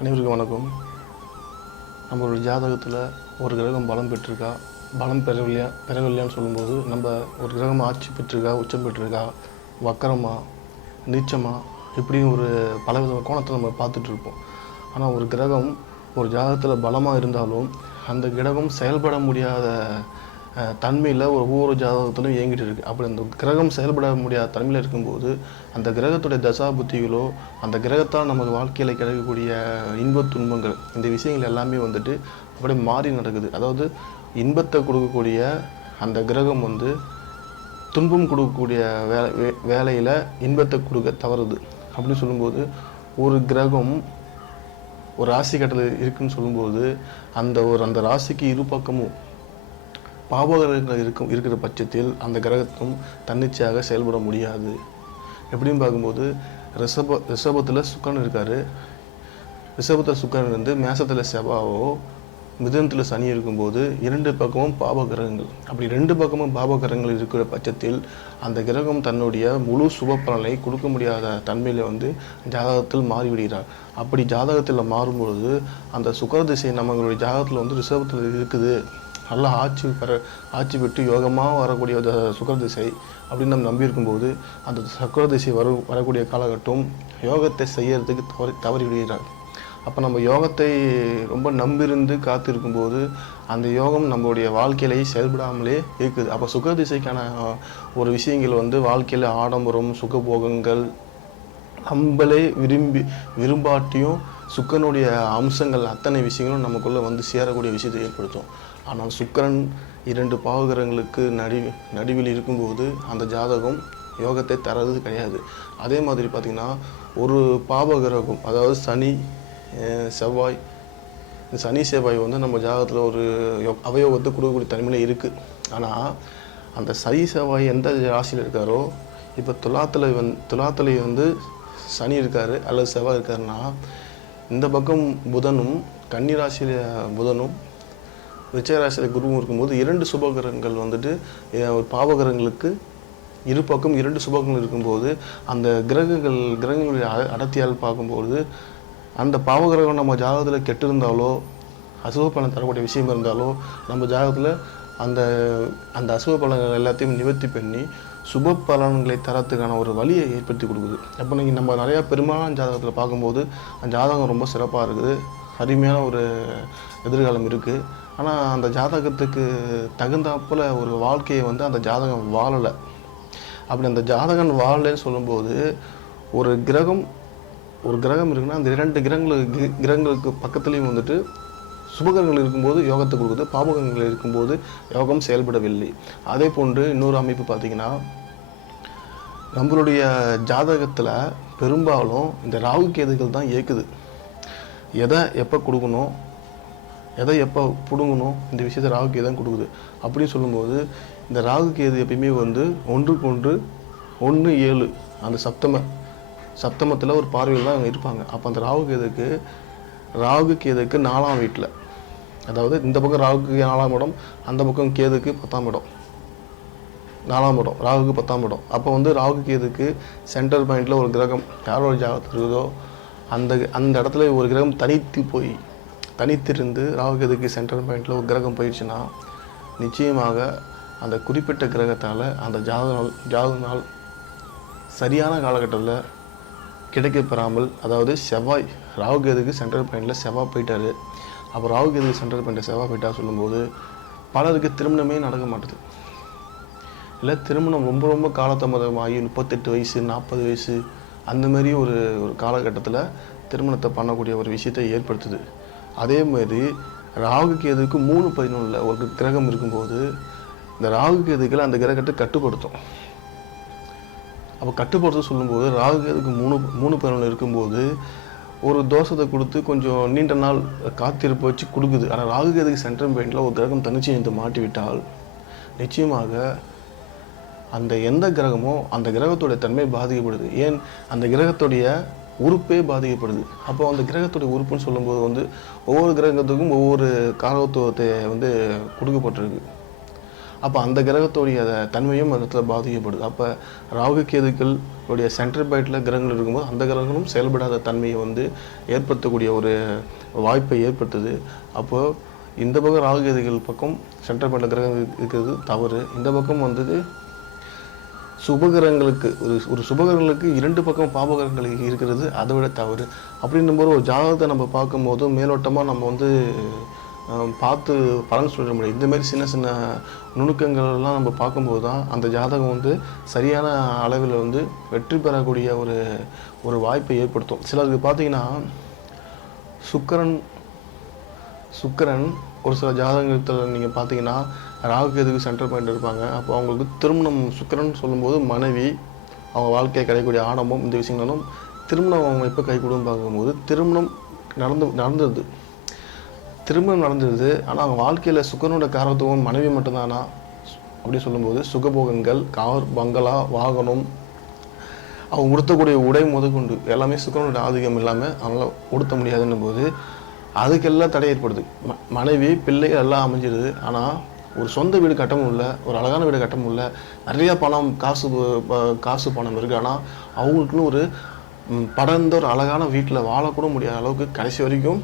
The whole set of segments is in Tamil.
அனைவருக்கும் வணக்கம். நம்மளுடைய ஜாதகத்தில் ஒரு கிரகம் பலம் பெற்றிருக்கா, பலம் பெறவில்லையான்னு சொல்லும்போது நம்ம ஒரு கிரகம் ஆட்சி பெற்றிருக்கா, உச்சம் பெற்றிருக்கா, வக்கரமா, நீச்சமா, இப்படியும் ஒரு பலவித கோணத்தை நம்ம பார்த்துட்டு இருப்போம். ஆனால் ஒரு கிரகம் ஒரு ஜாதகத்தில் பலமாக இருந்தாலும் அந்த கிரகம் செயல்பட முடியாத தன்மையில் ஒவ்வொரு ஜாதகத்திலும் இயங்கிட்டு இருக்குது. அப்படி அந்த கிரகம் செயல்பட முடியாத தன்மையில் இருக்கும்போது அந்த கிரகத்துடைய தசா புத்திகளோ அந்த கிரகத்தால் நமக்கு வாழ்க்கையில் கிடைக்கக்கூடிய இன்பத் துன்பங்கள் இந்த விஷயங்கள் எல்லாமே வந்துட்டு அப்படியே மாறி நடக்குது. அதாவது இன்பத்தை கொடுக்கக்கூடிய அந்த கிரகம் வந்து துன்பம் கொடுக்கக்கூடிய வேலையில் இன்பத்தை கொடுக்க தவறுது. அப்படின்னு சொல்லும்போது ஒரு கிரகம் ஒரு ராசி கட்டத்தில் இருக்குன்னு சொல்லும்போது அந்த ராசிக்கு இரு பக்கமும் பாவகரங்கள் இருக்கிற பட்சத்தில் அந்த கிரகத்தும் தன்னிச்சையாக செயல்பட முடியாது. எப்படின்னு பார்க்கும்போது ரிஷபத்தில் சுக்கரன் இருக்கார். ரிஷபத்தில் சுக்கரன் இருந்து மேசத்தில் செவ்வாவோ மிதுனத்தில் சனி இருக்கும்போது இரண்டு பக்கமும் பாவகிரகங்கள். அப்படி ரெண்டு பக்கமும் பாவகிரகங்கள் இருக்கிற பட்சத்தில் அந்த கிரகம் தன்னுடைய முழு சுப பலனை கொடுக்க முடியாத தன்மையில் ஜாதகத்தில் மாறிவிடுகிறார். அப்படி ஜாதகத்தில் மாறும்பொழுது அந்த சுக்கர திசை நம்மளுடைய ஜாதகத்தில் ரிஷபத்தில் இருக்குது, நல்லா ஆட்சி பெற்று யோகமாக வரக்கூடிய சுக்கர திசை அப்படின்னு நம்ம நம்பியிருக்கும்போது அந்த சுக்கர திசை வரக்கூடிய காலகட்டம் யோகத்தை செய்யறதுக்கு தவறிவிடுகிறார். அப்போ நம்ம யோகத்தை ரொம்ப நம்பியிருந்து காத்திருக்கும்போது அந்த யோகம் நம்மளுடைய வாழ்க்கையிலேயே செயல்படாமலே இருக்குது. அப்போ சுக்கர திசைக்கான ஒரு விஷயங்கள் வாழ்க்கையில் ஆடம்பரம், சுகபோகங்கள் நம்மளே விரும்பாட்டியும் சுக்கரனுடைய அம்சங்கள் அத்தனை விஷயங்களும் நமக்குள்ளே சேரக்கூடிய விஷயத்தை ஏற்படுத்தும். ஆனால் சுக்கரன் இரண்டு பாவகிரகங்களுக்கு நடுவில் இருக்கும்போது அந்த ஜாதகம் யோகத்தை தரது கிடையாது. அதே மாதிரி பார்த்திங்கன்னா ஒரு பாவகிரகம், அதாவது சனி செவ்வாய், சனி செவ்வாய் நம்ம ஜாதகத்தில் ஒரு அவயோகத்தை கொடுக்கக்கூடிய தன்மையில் இருக்குது. ஆனால் அந்த சனி செவ்வாய் எந்த ராசியில் இருக்காரோ, இப்போ துலாத்தில் சனி இருக்கார் அல்லது செவ்வாய் இருக்காருன்னா இந்த பக்கம் புதனும் கன்னி ராசியில் புதனும் விருச்சிக ராசியில் குருவும் இருக்கும்போது இரண்டு சுபகிரகங்கள் ஒரு பாவகிரகங்களுக்கு இரு பக்கம் இரண்டு சுபகிரகங்கள் இருக்கும்போது அந்த கிரகங்களுடைய அடர்த்தியால் பார்க்கும்போது அந்த பாவகிரகம் நம்ம ஜாதகத்தில் கெட்டு இருந்தாலோ அசுப பலன் தரக்கூடிய விஷயம் இருந்தாலோ நம்ம ஜாதகத்தில் அந்த அசுப பலன்கள் எல்லாத்தையும் நிவர்த்தி பண்ணி சுப பலன்களை தரத்துக்கான ஒரு வழியை ஏற்படுத்தி கொடுக்குது. அப்போ நம்ம நிறையா பெரும்பாலான ஜாதகத்தில் பார்க்கும்போது அந்த ஜாதகம் ரொம்ப சிறப்பாக இருக்குது, அருமையான ஒரு எதிர்காலம் இருக்குது. ஆனால் அந்த ஜாதகத்துக்கு தகுந்தாப்பில் ஒரு வாழ்க்கையை அந்த ஜாதகம் வாழலை. அப்படி அந்த ஜாதகம் வாழலைன்னு சொல்லும்போது ஒரு கிரகம் இருக்குன்னா அந்த இரண்டு கிரகங்களுக்கு பக்கத்துலேயும் சுபகிரகங்கள் இருக்கும்போது யோகத்தை கொடுக்குது, பாபகிரகங்கள் இருக்கும்போது யோகம் செயல்படவில்லை. அதே போன்று இன்னொரு அமைப்பு பார்த்திங்கன்னா நம்மளுடைய ஜாதகத்தில் பெரும்பாலும் இந்த ராகு கேதுகள் தான் இயக்குது. எதை எப்போ கொடுக்கணும், எதை எப்போ பிடுங்கணும், இந்த விஷயத்தை ராகு கேது தான் கொடுக்குது. அப்படின்னு சொல்லும்போது இந்த ராகு கேது எப்பயுமே ஒன்றுக்கு 1-7 அந்த சப்தமத்தில் ஒரு பார்வையில் தான் இருப்பாங்க. அப்போ அந்த ராகு கேதுக்கு 4ஆம் வீட்டில், அதாவது இந்த பக்கம் ராகுக்கு 4ஆம் இடம், அந்த பக்கம் கேதுக்கு 10ஆம் இடம், 4ஆம் இடம் ராகுக்கு 10ஆம் இடம். அப்போ ராகு கேதுக்கு சென்டர் பாயிண்டில் ஒரு கிரகம் யாரோட ஜாதகத்தில் இருக்குதோ அந்த இடத்துல ஒரு கிரகம் தனித்திருந்து ராகு கேதுக்கு சென்டர் பாயிண்டில் ஒரு கிரகம் போயிடுச்சுன்னா நிச்சயமாக அந்த குறிப்பிட்ட கிரகத்தால் அந்த ஜாதக நாள் சரியான காலகட்டத்தில் கிடைக்கப்பெறாமல், அதாவது செவ்வாய் ராகு கேதுக்கு சென்ட்ரல் பாயிண்டில் செவ்வாய் போயிட்டார். அப்போ ராகு கேதுக்கு சென்ட்ரல் பாயிண்டில் செவ்வாய் போயிட்டா சொல்லும்போது பலருக்கு திருமணமே நடக்க மாட்டுது. இல்லை திருமணம் ரொம்ப ரொம்ப காலதாமதமாகி 38 வயசு 40 வயசு அந்தமாரி ஒரு காலகட்டத்தில் திருமணத்தை பண்ணக்கூடிய ஒரு விஷயத்தை ஏற்படுத்துது. அதேமாதிரி ராகு கேதுக்கு 3-11 ஒரு கிரகம் இருக்கும்போது இந்த ராகு கேதுக்களை அந்த கிரகத்தை கட்டுப்படுத்தும். அப்போ கட்டுப்படுத்த சொல்லும்போது ராகு கேதுக்கு 3-11 இருக்கும்போது ஒரு தோஷத்தை கொடுத்து கொஞ்சம் நீண்ட நாள் காத்திருப்பு வச்சு கொடுக்குது. ஆனால் ராகு கேதுக்கு சென்ட்ரல் பாயிண்டில் ஒரு கிரகம் தனிச்சயத்தை மாட்டிவிட்டால் நிச்சயமாக அந்த எந்த கிரகமோ அந்த கிரகத்துடைய தன்மை பாதிக்கப்படுது. ஏன் அந்த கிரகத்துடைய உறுப்பே பாதிக்கப்படுது. அப்போ அந்த கிரகத்துடைய உறுப்புன்னு சொல்லும்போது ஒவ்வொரு கிரகத்துக்கும் ஒவ்வொரு காரகத்துவத்தை கொடுக்கப்பட்டிருக்கு. அப்போ அந்த கிரகத்தோடைய தன்மையும் அந்த இடத்துல பாதிக்கப்படுது. அப்போ ராகு கேதுக்கள் உடைய சென்ட்ரல் பாயிண்டில் கிரகங்கள் இருக்கும்போது அந்த கிரகங்களும் செயல்படாத தன்மையை வந்து ஏற்படுத்தக்கூடிய ஒரு வாய்ப்பை ஏற்படுத்துது. அப்போது இந்த பக்கம் ராகு கேதுகள் பக்கம் சென்ட்ரல் பாயிண்டில் கிரகம் இருக்கிறது தவறு. இந்த பக்கம் வந்தது சுபகிரகங்களுக்கு ஒரு சுபகிரகங்களுக்கு 2 பக்கம் பாபகிரகங்களுக்கு இருக்கிறது அதை விட தவறு. அப்படின்னும்போது ஒரு ஜாதகத்தை நம்ம பார்க்கும்போது மேலோட்டமாக நம்ம வந்து பார்த்து பலன் சொல்ல முடியும். இந்தமாரி சின்ன சின்ன நுணுக்கங்கள்லாம் நம்ம பார்க்கும்போது தான் அந்த ஜாதகம் வந்து சரியான அளவில் வந்து வெற்றி பெறக்கூடிய ஒரு வாய்ப்பை ஏற்படுத்தும். சிலருக்கு பார்த்தீங்கன்னா சுக்கிரன் ஒரு சில ஜாதகத்தில் நீங்கள் பார்த்தீங்கன்னா ராகு கேதுக்கு சென்ட்ரல் பாயிண்ட் இருப்பாங்க. அப்போ அவங்களுக்கு திருமணம் சுக்கிரன் சொல்லும்போது மனைவி அவங்க வாழ்க்கையை கிடைக்கக்கூடிய ஆடம்பம் இந்த விஷயங்களும் திருமணம் அவங்க எப்போ கைகூடும் பார்க்கும்போது திருமணம் நடந்தது. ஆனால் அவங்க வாழ்க்கையில் சுக்கிரனோட காரத்துவம் மனைவி மட்டும்தானா அப்படி சொல்லும்போது சுகபோகங்கள், கார், பங்களா, வாகனம், அவங்க உடுத்தக்கூடிய உடை முதற்கொண்டு எல்லாமே சுக்கிரனோட ஆதிக்கம் இல்லாமல் அவங்களால உடுத்த முடியாதுன்னும் போது அதுக்கெல்லாம் தடை ஏற்படுது. மனைவி, பிள்ளைகள் எல்லாம் அமைஞ்சிடுது. ஆனால் ஒரு சொந்த வீடு கட்ட முடியல, ஒரு அழகான வீடு கட்ட முடியல, நிறையா பணம் காசு பணம் இருக்குது. ஆனால் அவங்களுக்குன்னு ஒரு படர்ந்த ஒரு அழகான வீட்டில் வாழக்கூட முடியாத அளவுக்கு கடைசி வரைக்கும்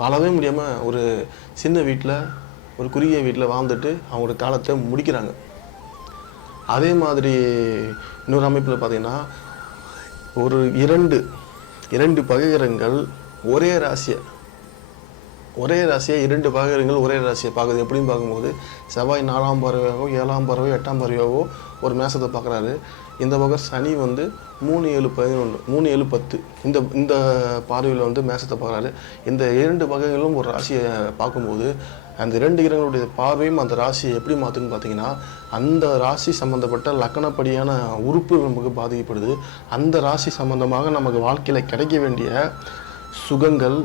வாழவே முடியாமல் ஒரு சின்ன வீட்டில் ஒரு குறுகிய வீட்டில் வாழ்ந்துட்டு அவங்களோட காலத்தை முடிக்கிறாங்க. அதே மாதிரி இன்னொரு அமைப்பில் பார்த்தீங்கன்னா ஒரு இரண்டு பகைகரங்கள் ஒரே ராசியை 2 பகைகரங்கள் ஒரே ராசியை பார்க்குது. எப்படின்னு பார்க்கும்போது செவ்வாய் 4ஆம் பார்வையாகவோ 7ஆம் பார்வையோ 8ஆம் பார்வையாகவோ ஒரு மேசத்தை பார்க்குறாரு. இந்த பக்கம் சனி வந்து 3, 7, 11, 3, 7, 10 இந்த பார்வையில் வந்து மேசத்தை பார்க்குறாரு. இந்த 2 பகைகளும் ஒரு ராசியை பார்க்கும்போது அந்த 2 கிரகங்களுடைய பார்வையும் அந்த ராசியை எப்படி மாற்றுன்னு பார்த்தீங்கன்னா அந்த ராசி சம்மந்தப்பட்ட லக்கணப்படியான உறுப்பு நமக்கு பாதிக்கப்படுது. அந்த ராசி சம்பந்தமாக நமக்கு வாழ்க்கையில் கிடைக்க வேண்டிய சுகங்கள்,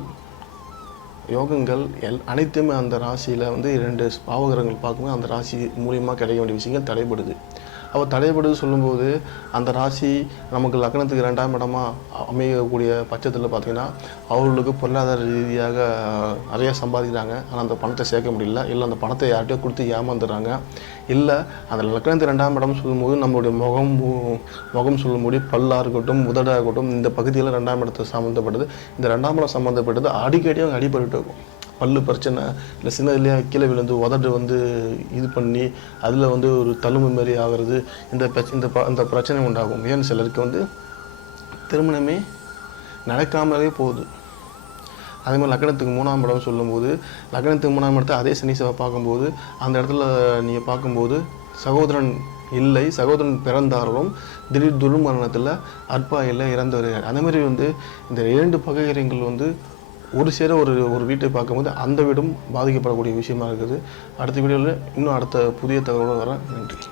யோகங்கள் அனைத்துமே அந்த ராசியில் வந்து 2 பாவகிரகங்கள் பார்க்கும்போது அந்த ராசி மூலியமாக கிடைக்க வேண்டிய விஷயங்கள் தடைபடுது. அப்போ தடைபடுது சொல்லும்போது அந்த ராசி நமக்கு லக்னத்துக்கு 2ஆம் இடமா அமையக்கூடிய பட்சத்தில் பார்த்திங்கன்னா அவர்களுக்கு பொருளாதார ரீதியாக நிறையா சம்பாதிக்கிறாங்க. ஆனால் அந்த பணத்தை சேர்க்க முடியல, இல்லை அந்த பணத்தை யார்கிட்டயோ கொடுத்து ஏமாந்துடுறாங்க. இல்லை அந்த லக்னத்துக்கு 2ஆம் இடம் சொல்லும்போது நம்மளுடைய முகம் சொல்லும்போது பல்லாக இருக்கட்டும், உதடாக இருக்கட்டும், இந்த பகுதியில் 2ஆம் இடத்தை சம்மந்தப்பட்டது. இந்த 2ஆம் இடம் சம்மந்தப்பட்டது அடிக்கடி அவங்க அடிபட்டு இருக்கும். பல்லு பிரச்சனை, இல்லை சின்னதுலேயே கீழே விழுந்து உதடு வந்து இது பண்ணி அதில் வந்து ஒரு தழும்பு மாரி ஆகிறது, இந்த பிரச்சனை உண்டாகும். ஏன்னு சிலருக்கு வந்து திருமணமே நடக்காமலே போகுது. அதே மாதிரி லக்னத்துக்கு 3ஆம் இடம் சொல்லும்போது லக்னத்துக்கு 3ஆம் இடத்தை அதே சனி செவ்வாய் பார்க்கும்போது அந்த இடத்துல நீங்கள் பார்க்கும்போது சகோதரன் பிறந்தாலும் திடீர் துர்மரணத்தில் அற்பாயில் இறந்து வருகிறார். அதே மாதிரி வந்து இந்த 2 பகைகரங்கள் வந்து ஒரு சேர ஒரு வீட்டை பார்க்கும்போது அந்த வீடும் பாதிக்கப்படக்கூடிய விஷயமா இருக்குது. அடுத்த வீடியோவில் இன்னும் அடுத்த புதிய தகவலோடு வரேன். நன்றி.